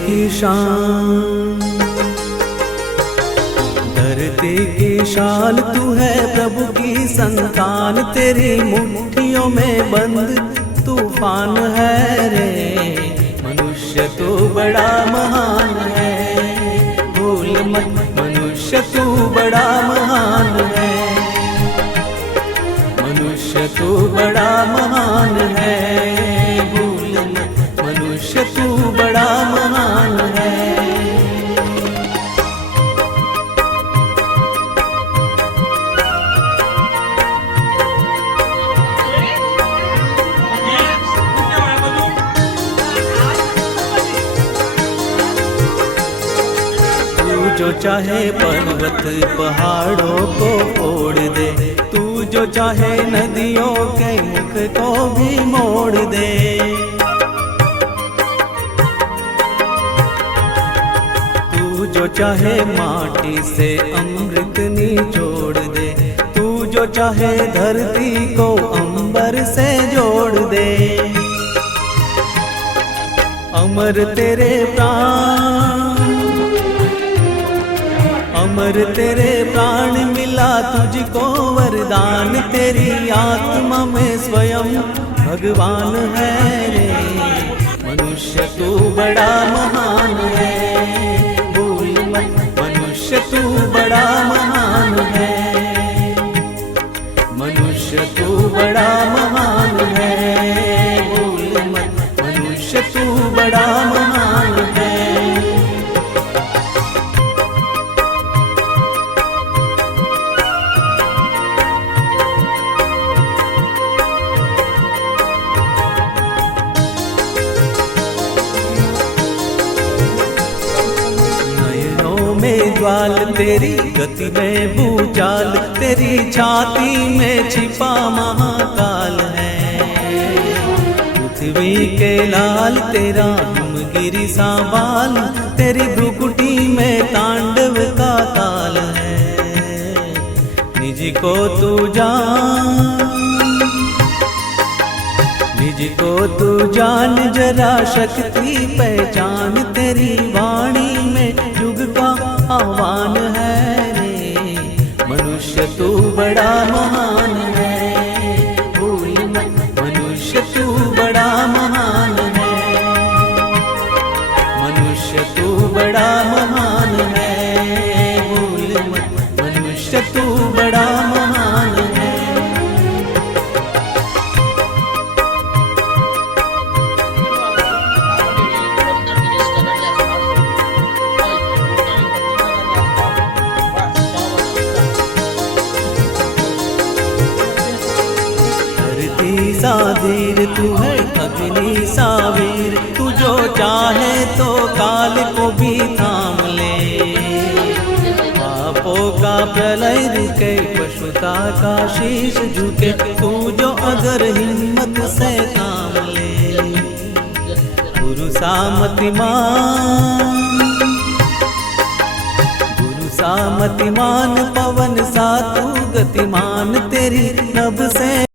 की शान, धरती की शान तू है प्रभु की संतान, तेरी मुट्ठियों में बंद तूफान है रे। मनुष्य तू बड़ा महान है, भूल मत मनुष्य तू बड़ा महान है, मनुष्य तू बड़ा महान है, भूल मत मनुष्य तू बड़ा महान है। जो चाहे पर्वत पहाड़ों को फोड़ दे, तू जो चाहे नदियों के मुख को भी मोड़ दे। तू जो चाहे माटी से अमृत निचोड़ दे, तू जो चाहे धरती को अंबर से जोड़ दे। अमर तेरे प्राण, अमर तेरे प्राण मिला तुझको वरदान, तेरी आत्मा में स्वयं भगवान है रे। मनुष्य तू बड़ा महान है, भूल मत मनुष्य तू बड़ा महान है, मनुष्य तू बड़ा महान है, भूल मत मनुष्य तू बड़ा महान है। में ज्वाल तेरी गति में भूचाल, तेरी छाती में छिपा महाकाल है। पृथ्वी के लाल तेरा हिमगिरी सा बाल, तेरी भ्रुकुटी में तांडव का ताल है। निज को तू जान, निज को तू जान जरा शक्ति पहचान, तेरी वाणी में युग का आह्वान है रे। मनुष्य तू बड़ा महान है, भूल मत मनुष्य तू बड़ा महान है, मनुष्य तू बड़ा महान है, भूल मत मनुष्य तू बड़ा महान है। सा धीर तू है अग्नि सा वीर, तू जो चाहे तो काल को भी थाम ले। पापों का प्रलय रुके, पशुता का शीश झुके, तू जो अगर हिम्मत से काम ले। गुरु सा मतिमान, गुरु सा मतिमान, पवन सा तू गतिमान, तेरी नभ से